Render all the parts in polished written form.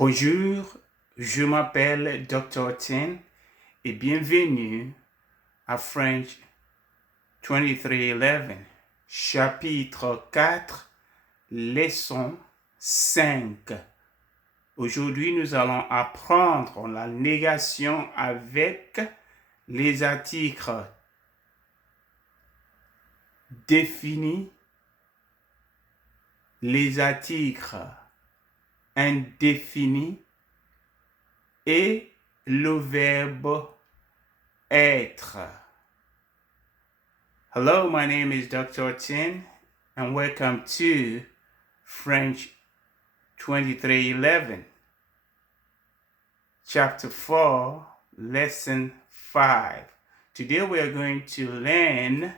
Bonjour, je m'appelle Dr. Tin et bienvenue à French 2311, chapitre 4, leçon 5. Aujourd'hui, nous allons apprendre la négation avec les articles définis, les articles indéfinis et le verbe être. Hello, my name is Dr. Tin and welcome to French 2311, Chapter 4, Lesson 5. Today we are going to learn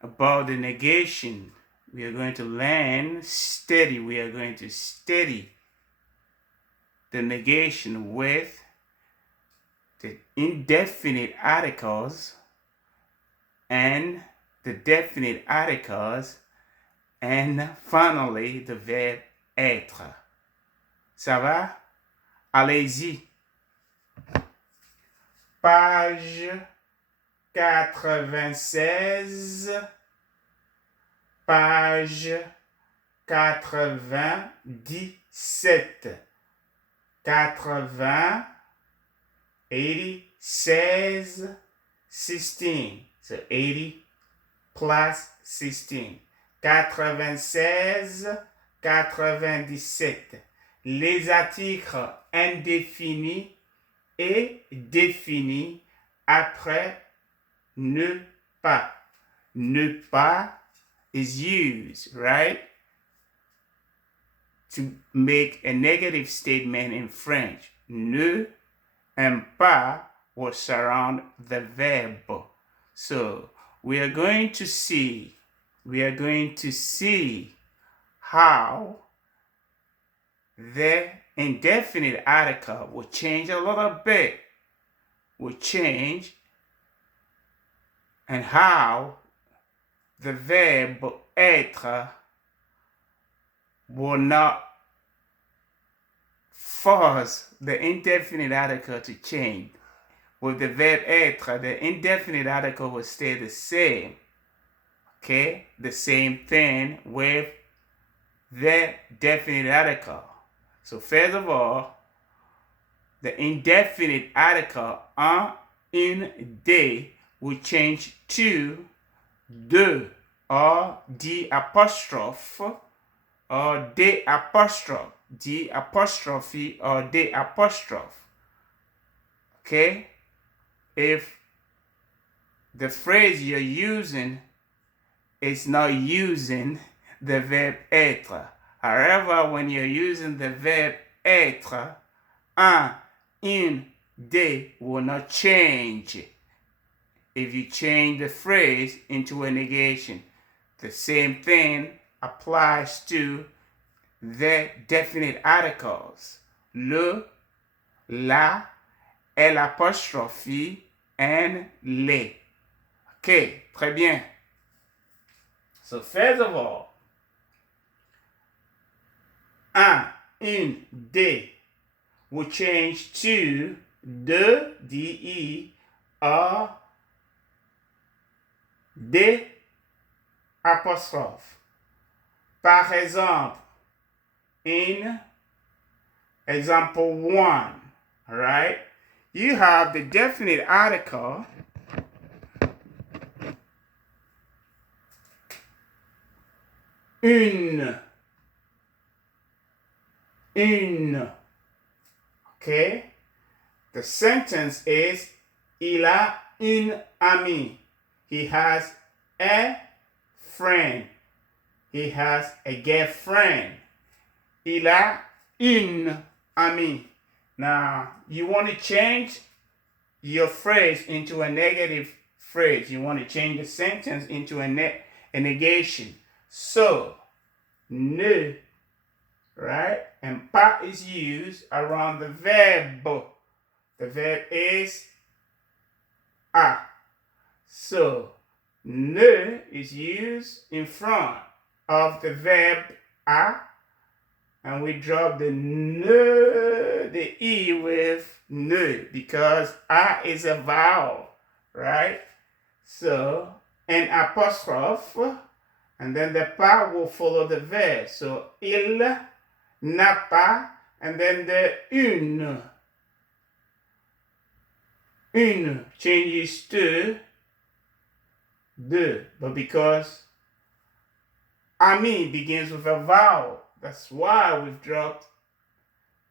about the negation. We are going to learn study. We are going to study the negation with the indefinite articles and the definite articles and finally the verb être. Ça va? Allez-y. Page 96. Page 97. 80, 80, 16, 16. So 80 plus 16. 96, 97. Les articles indéfinis et définis après ne pas. Ne pas is used, right? To make a negative statement in French. Ne and pas will surround the verb. So we are going to see how the indefinite article will change a little bit. Will change and how the verb être will not force the indefinite article to change. With the verb être, the indefinite article will stay the same. Okay? The same thing with the definite article. So first of all, the indefinite article en, une, des will change to de or the apostrophe or the apostrophe, the apostrophe or the apostrophe. Okay? If the phrase you're using is not using the verb être. However, when you're using the verb être, un, une, des will not change if you change the phrase into a negation. The same thing applies to the definite articles. Le, la, l'apostrophe, and les. Okay, très bien. So first of all, un, une, des will change to de, de, or des apostrophes. Par exemple, in example 1, all right, you have the definite article une. Okay? The sentence is il a une amie. He has a friend. He has a girlfriend. Il a une amie. Now, you want to change your phrase into a negative phrase. You want to change the sentence into a negation. So, ne, right? And pas is used around the verb. The verb is a. So, ne is used in front of the verb a and we drop the ne, the E with ne, because A is a vowel, right? So, an apostrophe, and then the pas will follow the verb. So, il n'a pas, and then the une. Une changes to deux, but because ami begins with a vowel, that's why we've dropped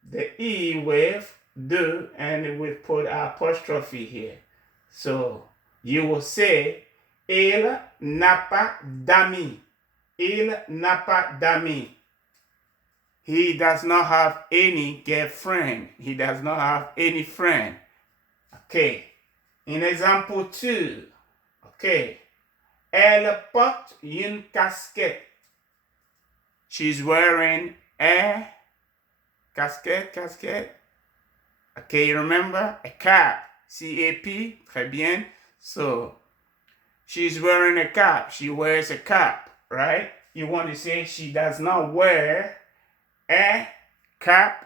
the E with deux, and we've put our apostrophe here. So, you will say, il n'a pas d'amis. Il n'a pas d'amis. He does not have any girlfriend. He does not have any friend. Okay. In example 2. Okay. Elle porte une casquette. She's wearing a casquette. Okay, you remember? A cap. C-A-P. Très bien. So, she's wearing a cap. She wears a cap, right? You want to say she does not wear a cap,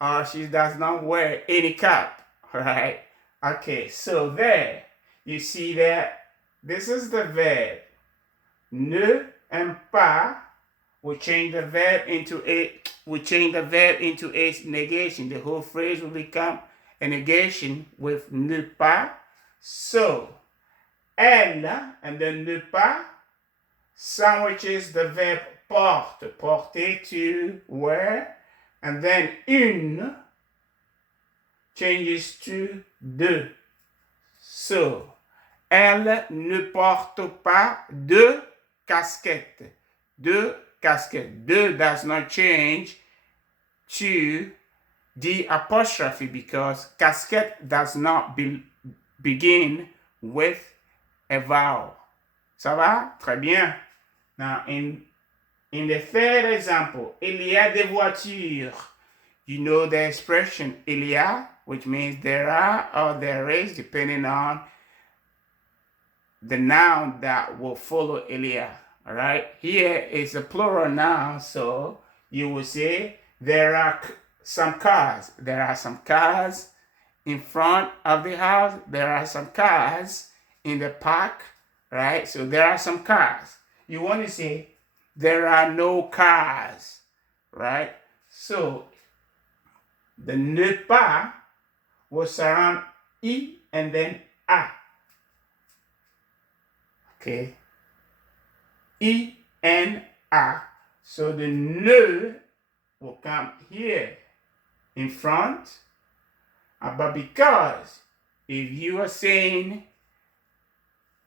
or she does not wear any cap, right? Okay, so there, you see that this is the verb. Ne and pas, we change the verb into its negation. The whole phrase will become a negation with ne pas. So, elle, and then ne pas, sandwiches the verb porte, porter, to wear, and then une changes to deux. So, elle ne porte pas de casquette. De casquette. De does not change to the apostrophe because casquette does not begin with a vowel. Ça va? Très bien. Now, in the third example, il y a des voitures. You know the expression il y a, which means there are or there is, depending on the noun that will follow il y a. All right? Here is a plural noun, so you will say there are some cars. There are some cars in front of the house. There are some cars in the park, right? So there are some cars. You want to say there are no cars, right? So the ne pas will surround I and then A. Okay. I and A. So the ne will come here in front. But because if you are saying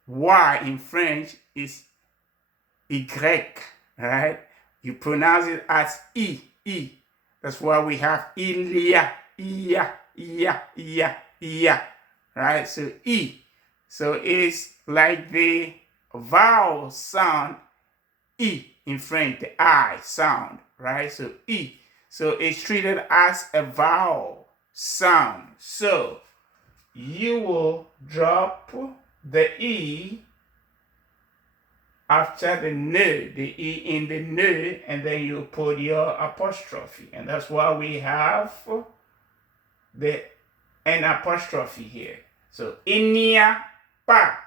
Y in French is Y, right? You pronounce it as I. That's why we have il y a, right? So I. So it's like the vowel sound I in French, the I sound, right? So I. So it's treated as a vowel sound. So you will drop the E after the ne, the E in the ne, and then you put your apostrophe. And that's why we have an apostrophe here. So, il n'y a pas.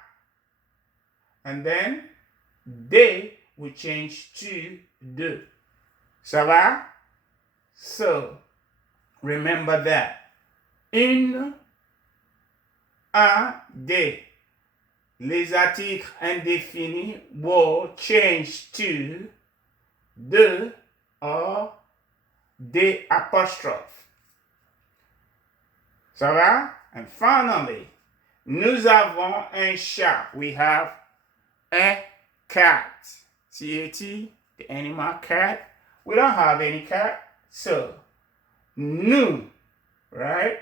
And then, de will change to de. Ça va? So, remember that. Une, un, des. Les articles indéfinis will change to de or des apostrophes. Ça va? And finally, nous avons un chat. We have a cat. C-A-T, the animal cat. We don't have any cat. So, nous, right?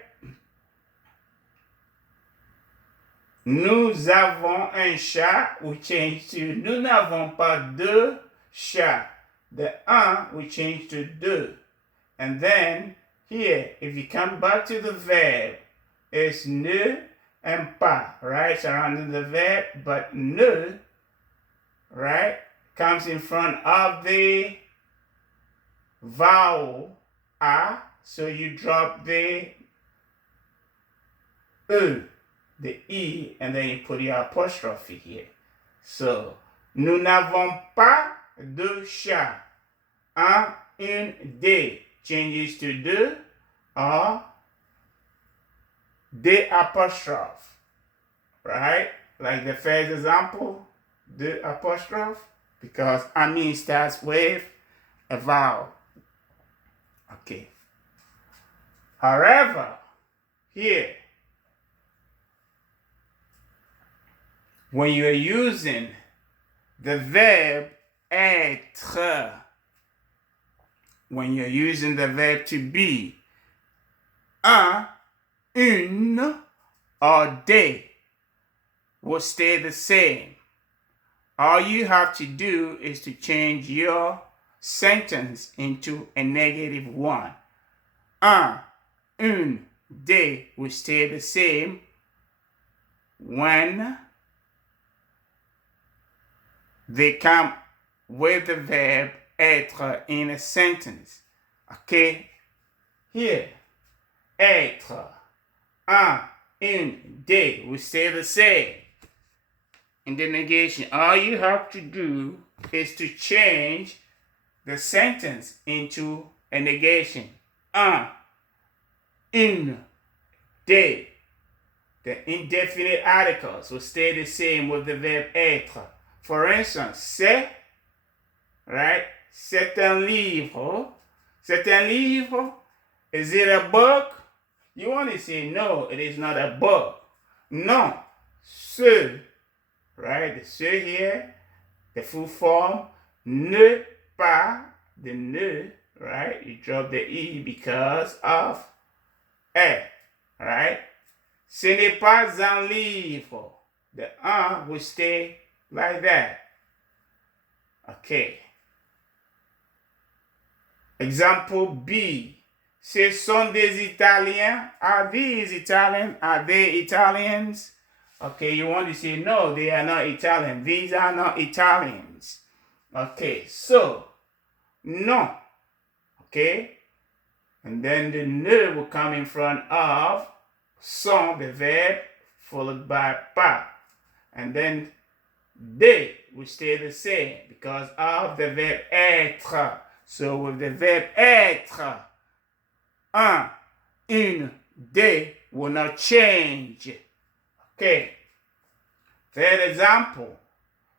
Nous avons un chat, we change to nous n'avons pas de chat. The un, we change to deux. And then, here, if you come back to the verb, it's ne and pas, right? Surrounding the verb, but ne, right, comes in front of the vowel A, so you drop the E, the E, and then you put your apostrophe here. So, nous n'avons pas de chat. Un, une, des changes to deux or des apostrophe, right? Like the first example, the apostrophe, because ami starts with a vowel. Okay. However, here, when you're using the verb être, when you're using the verb to be, un, une, or des will stay the same. All you have to do is to change your sentence into a negative one. Un, une, des will stay the same when they come with the verb être in a sentence. Okay? Here, être, un, une, des will stay the same. In the negation, all you have to do is to change the sentence into a negation. Un, une, des. The indefinite articles will stay the same with the verb être. For instance, c'est, right? C'est un livre. C'est un livre. Is it a book? You want to say no, it is not a book. Non, ce, right? The ce here, the full form. Ne pas, the ne, right? You drop the e because of a, right? Ce n'est pas un livre. The un will stay like that. Okay. Example B. Ce sont des Italiens. Are these Italian? Are they Italians? Okay, you want to say no, they are not Italian. These are not Italians. Okay, so no. Okay, and then the ne will come in front of sont, the verb, followed by pas. And then they will stay the same because of the verb être. So with the verb être, un, une, des will not change. Okay. Third example.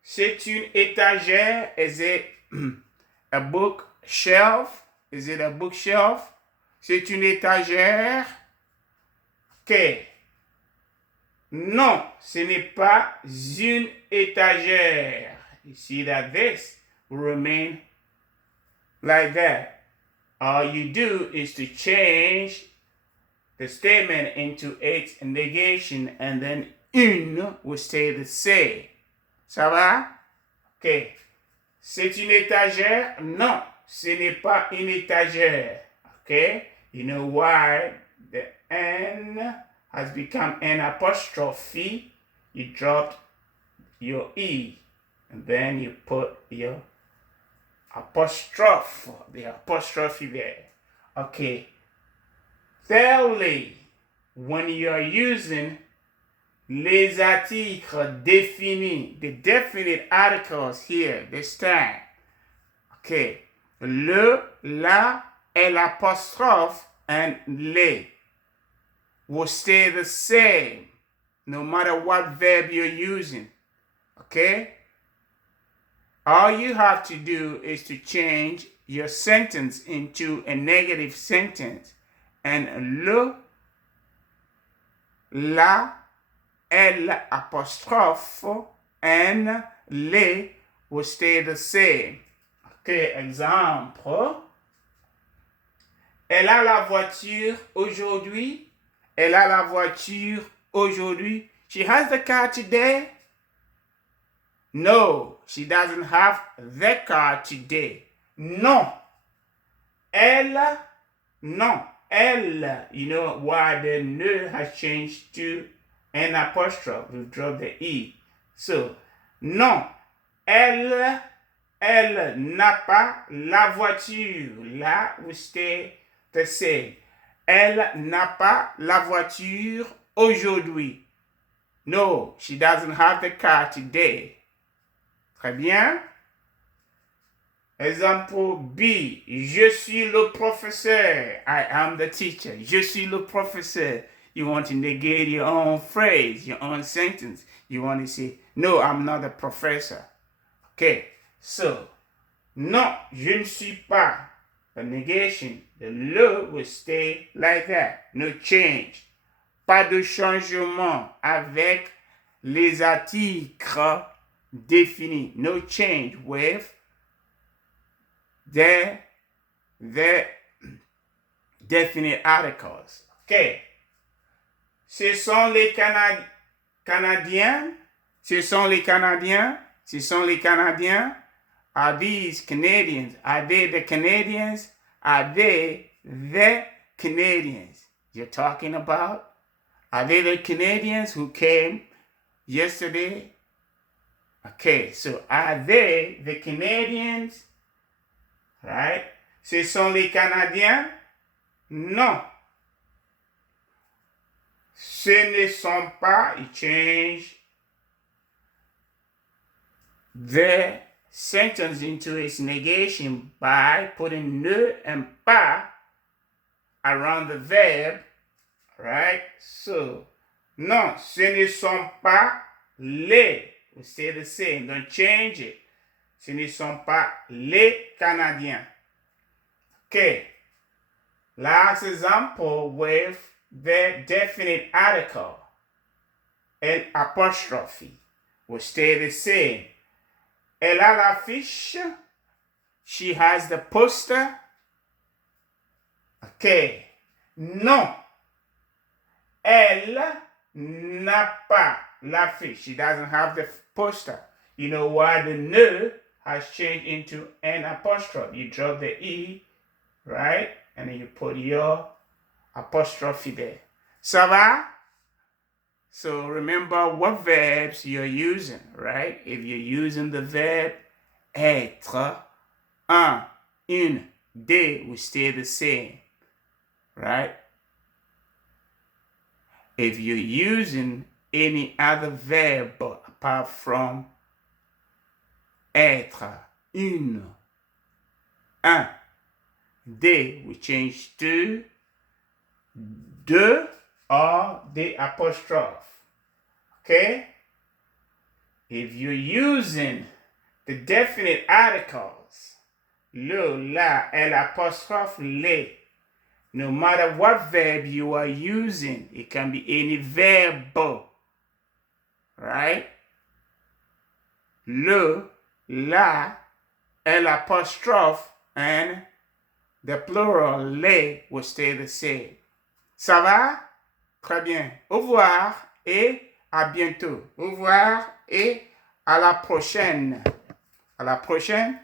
C'est une étagère. Is it a bookshelf? Is it a bookshelf? C'est une étagère. Okay. Non, ce n'est pas une étagère. You see that this will remain like that. All you do is to change the statement into its negation, and then une will stay the same. Ça va? Ok. C'est une étagère? Non, ce n'est pas une étagère. Ok? You know why the N has become an apostrophe? You dropped your E, and then you put your apostrophe, the apostrophe there. Okay. Thirdly, when you are using les articles définis, the definite articles here this time. Okay. Le, la, et l'apostrophe and les will stay the same no matter what verb you're using. Okay? All you have to do is to change your sentence into a negative sentence, and le, la, el apostrophe, and les will stay the same. Okay, exemple. Elle a la voiture aujourd'hui. Elle a la voiture aujourd'hui. She has the car today. No, she doesn't have the car today. Non. Elle, non. Elle, you know why the ne has changed to an apostrophe. We drop the E. So, non. Elle Elle n'a pas la voiture. Là, will stay the same. Elle n'a pas la voiture aujourd'hui. No, she doesn't have the car today. Très bien. Exemple B. Je suis le professeur. I am the teacher. Je suis le professeur. You want to negate your own phrase, your own sentence. You want to say, no, I'm not a professor. Okay, so, non, je ne suis pas. The negation, the le will stay like that. No change. Pas de changement avec les articles définis. No change with the definite articles. Okay. Ce sont les Canadiens. Ce sont les Canadiens. Ce sont les Canadiens. Are these Canadians? Are they the Canadians? Are they the Canadians you're talking about? Are they the Canadians who came yesterday? Okay, so are they the Canadians? Right? Ce sont les Canadiens? Non. Ce ne sont pas, you change the sentence into its negation by putting ne and pas around the verb, right? So, non, ce ne sont pas les. We stay the same, don't change it. Ce ne sont pas les Canadiens. Okay. Last example with the definite article, an apostrophe, will stay the same. Elle a l'affiche. She has the poster. Okay. Non. Elle n'a pas l'affiche. She doesn't have the poster. You know why the ne has changed into an apostrophe. You drop the E, right? And then you put your apostrophe there. Ça va? So remember what verbs you're using, right? If you're using the verb être, un, une, des will stay the same, right? If you're using any other verb apart from être, une, un, des will change to de or the apostrophe. Okay? If you're using the definite articles, le, la, el apostrophe, le, no matter what verb you are using, it can be any verb, right? Le, la, el apostrophe, and the plural, les, will stay the same. Ça va? Très bien. Au revoir et à bientôt. Au revoir et à la prochaine. À la prochaine.